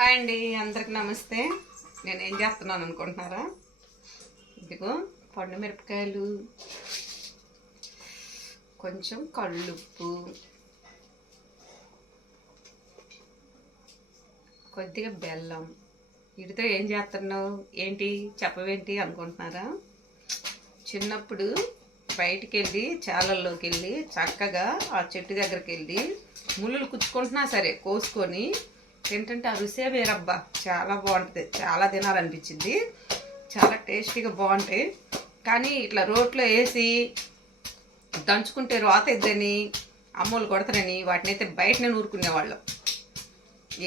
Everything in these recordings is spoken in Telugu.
హాయ్ అండి, అందరికి నమస్తే. నేను ఏం చేస్తున్నాను అనుకుంటున్నారా? ఇదిగో పండు మిరపకాయలు, కొంచెం కళ్ళుప్పు, కొద్దిగా బెల్లం. వీటితో ఏం చేస్తున్నావు ఏంటి చెప్పవేంటి అనుకుంటున్నారా? చిన్నప్పుడు బయటికి వెళ్ళి చాలల్లోకి వెళ్ళి చక్కగా ఆ చెట్టు దగ్గరికి వెళ్ళి ముళ్ళులు కుచ్చుకుంటున్నా సరే కోసుకొని ఏంటంటే ఆ రుసే వేరబ్బా, చాలా బాగుంటుంది. చాలా తినాలనిపించింది, చాలా టేస్టీగా బాగుంటాయి. కానీ ఇట్లా రోట్లో వేసి దంచుకుంటే రోత ఎద్దని అమ్మోళ్ళు కొడతారని వాటిని అయితే బయటనే నూరుకునేవాళ్ళం.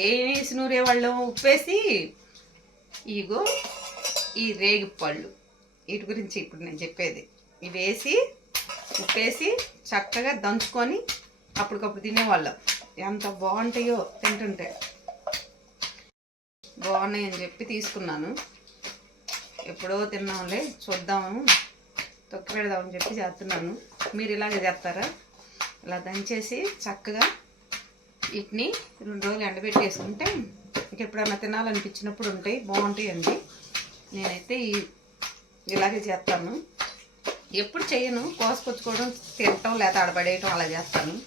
ఏమేసి నూరేవాళ్ళం? ఉప్పేసి. ఇగో ఈ రేగి పళ్ళు, వీటి గురించి ఇప్పుడు నేను చెప్పేది. ఇవి వేసి ఉప్పేసి చక్కగా దంచుకొని అప్పటికప్పుడు తినేవాళ్ళం. ఎంత బాగుంటాయో తింటుంటే. బాగున్నాయని చెప్పి తీసుకున్నాను. ఎప్పుడో తిన్నాంలే, చూద్దాము, తొక్కి పెడదామని చెప్పి చేస్తున్నాను. మీరు ఇలాగే చేస్తారా? ఇలా దంచేసి చక్కగా వీటిని 2 రోజులు ఎండబెట్టేసుకుంటే ఇంకెప్పుడన్నా తినాలనిపించినప్పుడు ఉంటాయి, బాగుంటాయండి. నేనైతే ఇలాగే చేస్తాను. ఎప్పుడు చేయను, కోసుకొచ్చుకోవడం, తినటం లేదా ఆడబడేయటం అలా చేస్తాను.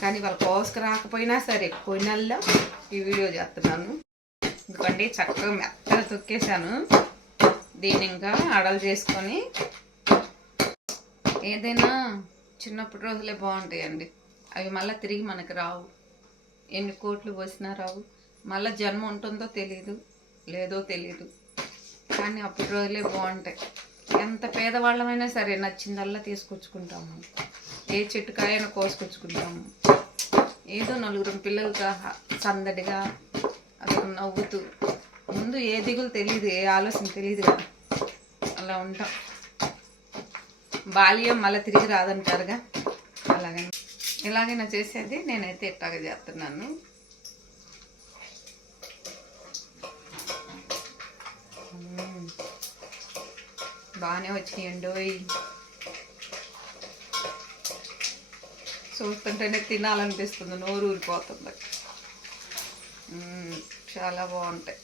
కానీ వాళ్ళ కోసుకు రాకపోయినా సరే కొన్ని నెలలో ఈ వీడియో చేస్తున్నాను. ఎందుకంటే చక్కగా మెత్తగా తొక్కేసాను. దీన్ని ఇంకా అడలు చేసుకొని ఏదైనా చిన్నప్పటి రోజులే బాగుంటాయండి. అవి మళ్ళీ తిరిగి మనకు రావు. ఎన్ని కోట్లు పోసినా రావు. మళ్ళీ జన్మ ఉంటుందో తెలియదు, లేదో తెలియదు. కానీ అప్పటి రోజులే బాగుంటాయి. ఎంత పేదవాళ్ళమైనా సరే నచ్చిందల్లా తీసుకొచ్చుకుంటాము. ఏ చెట్టుకాయైనా కోసుకొచ్చుకుంటాము. ఏదో 4 పిల్లలతో సందడిగా అదొక నవ్వుతూ, ముందు ఏ దిగులు తెలియదు, ఏ ఆలోచన తెలియదు కదా, అలా ఉంటాం. బాల్యం మళ్ళీ తిరిగి రాదంటారుగా, అలాగని ఎలాగైనా చేసేది. నేనైతే ఇట్లాగా చేస్తున్నాను. బాగానే వచ్చినాయండి. చూస్తుంటేనే తినాలనిపిస్తుంది, నోరు ఊరిపోతుంది. చాలా బాగుంటాయి.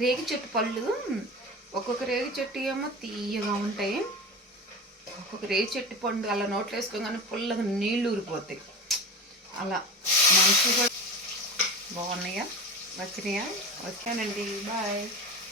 రేగి చెట్టు పళ్ళు, ఒక్కొక్క రేగి చెట్టు ఏమో తీయగా ఉంటాయి, ఒక్కొక్క రేగి చెట్టు పండు అలా నోట్లో వేసుకోగానే పుల్లగా నీళ్ళు ఊరిపోతాయి. అలా మనుషులు కూడా బాగున్నాయా? వచ్చినాయా? వస్తానండి, బాయ్.